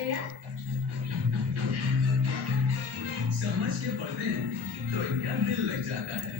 गया। समझ के पढ़ते हैं तो इनका दिल लग जाता है।